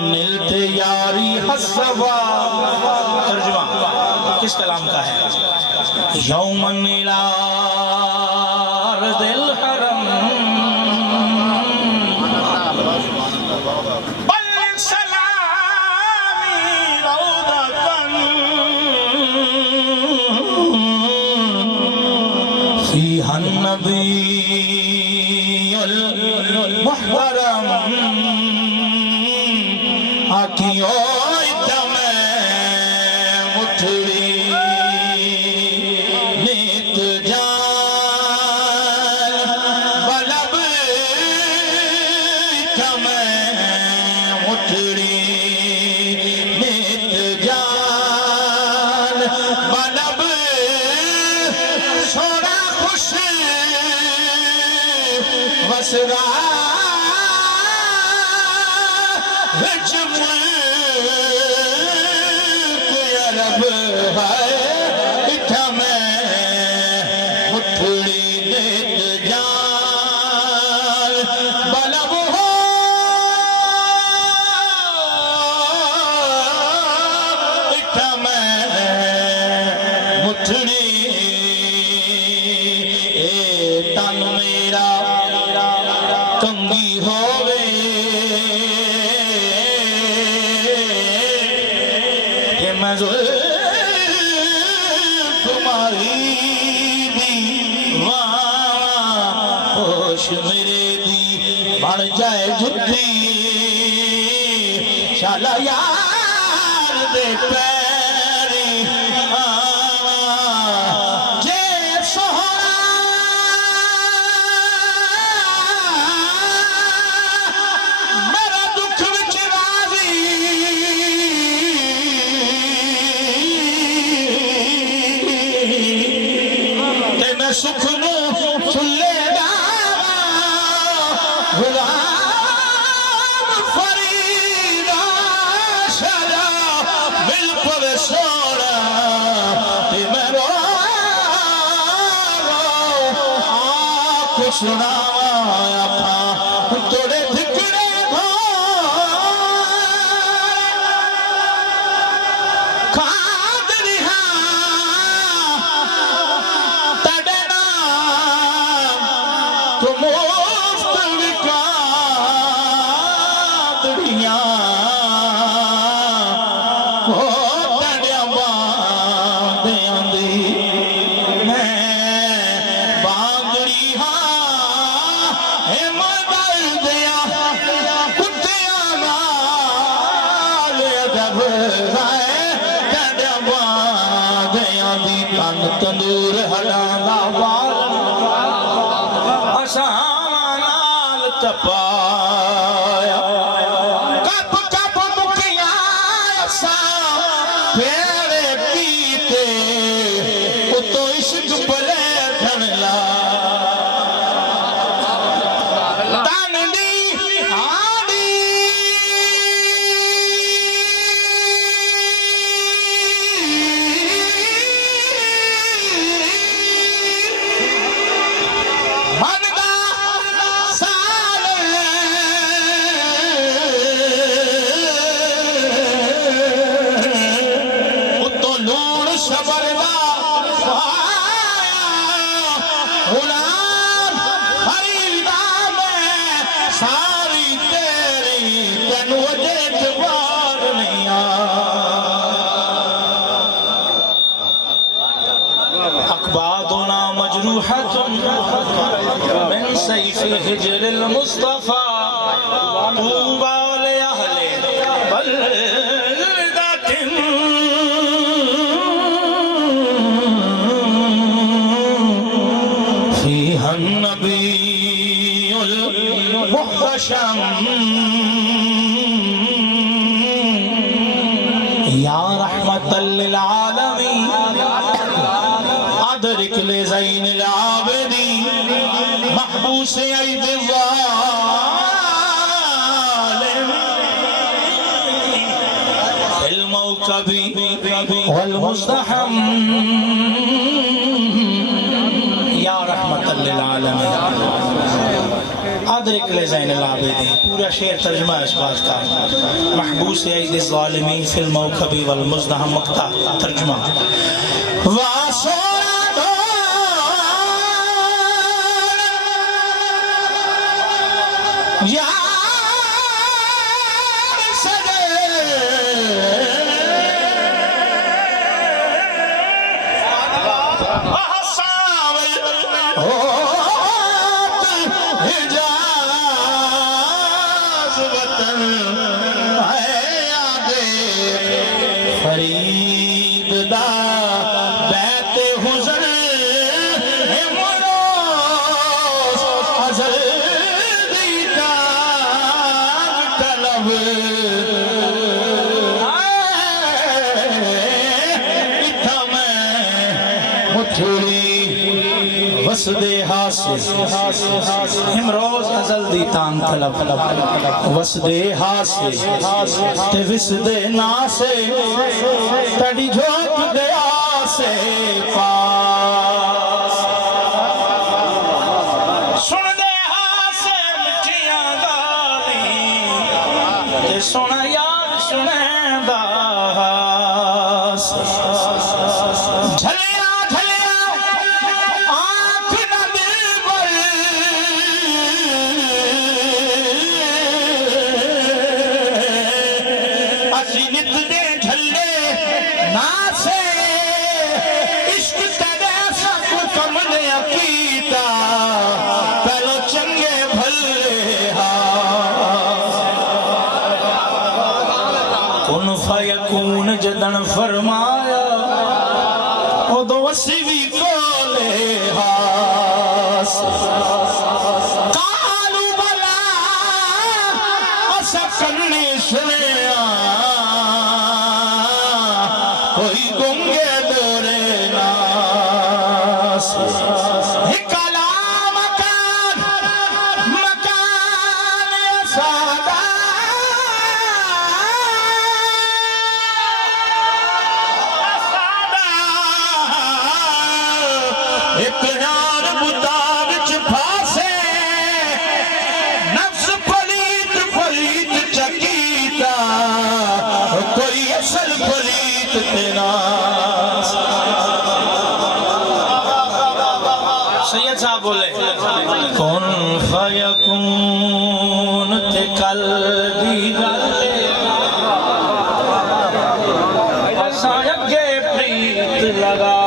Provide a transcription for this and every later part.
نلت یاری حسوا ترجمہ کس کلام کا ہے؟ یومن الى ارض الحرم بلغ سلامی روضتاً فیہا النبی المحترم آکھیوں دم مٹھڑی نیت جان بلب دم مٹھڑی نیت جان بلب سونا خوش وسرا رب ہے اٹھا میں مٹھڑی نیت جان بلب ہو اٹھا میں مٹھڑی اے تن میرا کنگی ہووے کہ میں تمہاری دیوان ہوش میرے دی بڑھ جائے جھٹی شالا یار دے پیری جے سہرا میرا دکھ وچ راضی سکھ نو چلے گا غلام فریدہ شجا مل پر سوڑا تے میں رو آنکھ سنا تھا توڑے دھکڑے تندور ہلانا آسان تپایا کب کب مکیاں آسان پیرے پیتے اتو عشق بلے دھنلا أكبادنا مجروحة من سيف هجر المصطفى طوبى لأهل بلدة فيها النبي المحتشم يا رحمة للعالمين أدرك لزين العابدين محبوس عيد الظالم الموت الموكب والمزدحم یا رحمت للعالمین. ادرک لزین العابدین. پورا شعر ترجمہ اس بات کا. محبوس عید الظالمین فی الموکب والمزدحم مقطع ترجمہ. یا وسدے حاصل امروز ازل دی تان طلب وسدے حاصل تے وسدے ناسے تڑی جھوک گیا سے پاس سن دے حاصل مٹھیاں گالی تے سن یار سنیں دا جدن فرمایا او دو وسی بھی کولے ہاس قالو بلا اسا کرنی سنیا کوئی گنگے دورے ناس سید صاحب بولے کن فیکون تے قلبی گلے اساں اگے پریت لگا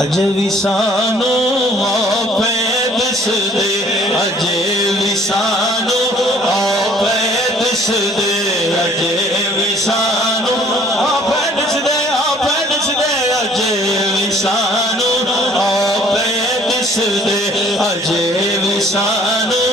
اجویسانو آپیدس دے اجویسانو آپیدس دے اجویسانو آپیدس دے آپیدس دے اجویسانو آپیدس دے اجویسانو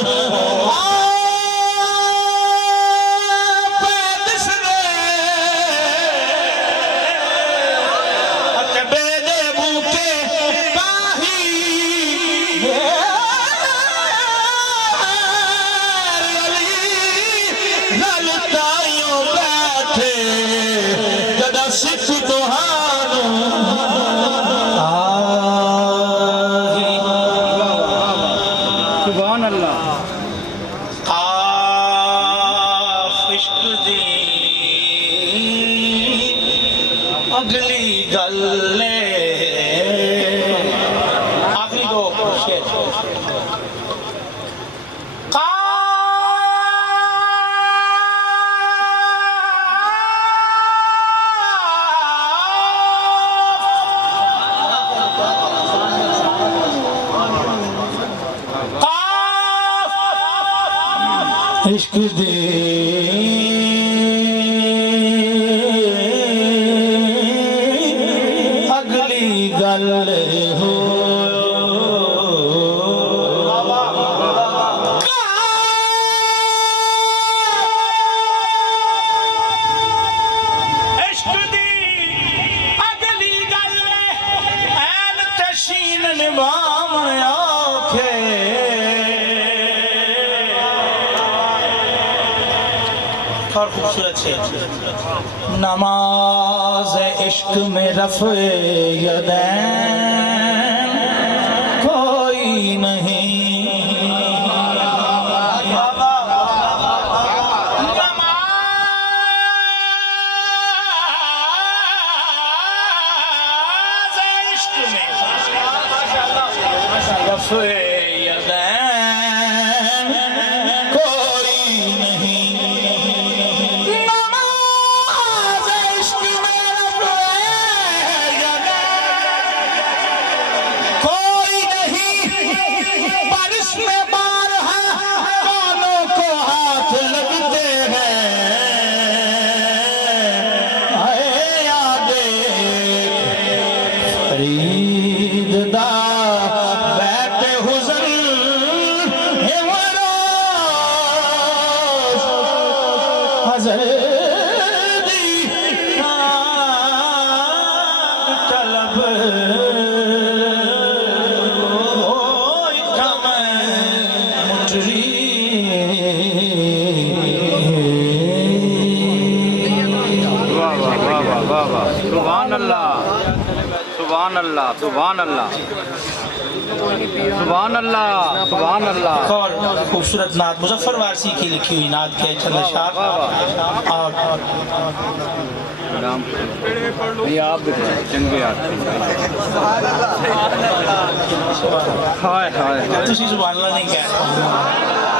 اگلی گلے آخری دو شیر عشق دے ایک اور خوبصورت سے نماز عشق میں رفع یدین کوئی نہیں رفع یدین کوئی نہیں نماز عشق میں رفع یدین کوئی نہیں پر اس میں بارہا کانوں کو ہاتھ لگتے ہیں اے یادے فرید دا طلب مٹری سبحان اللہ سبحان اللہ سبحان اللہ سبحان اللہ سبحان اللہ ایک اور خوبصورت نعت مظفر وارسی کی لکھی ہوئی نعت کے چند اشعار اور یہ آپ چنگے آتے ہائے ہائے تسی سبحان اللہ نہیں کہہ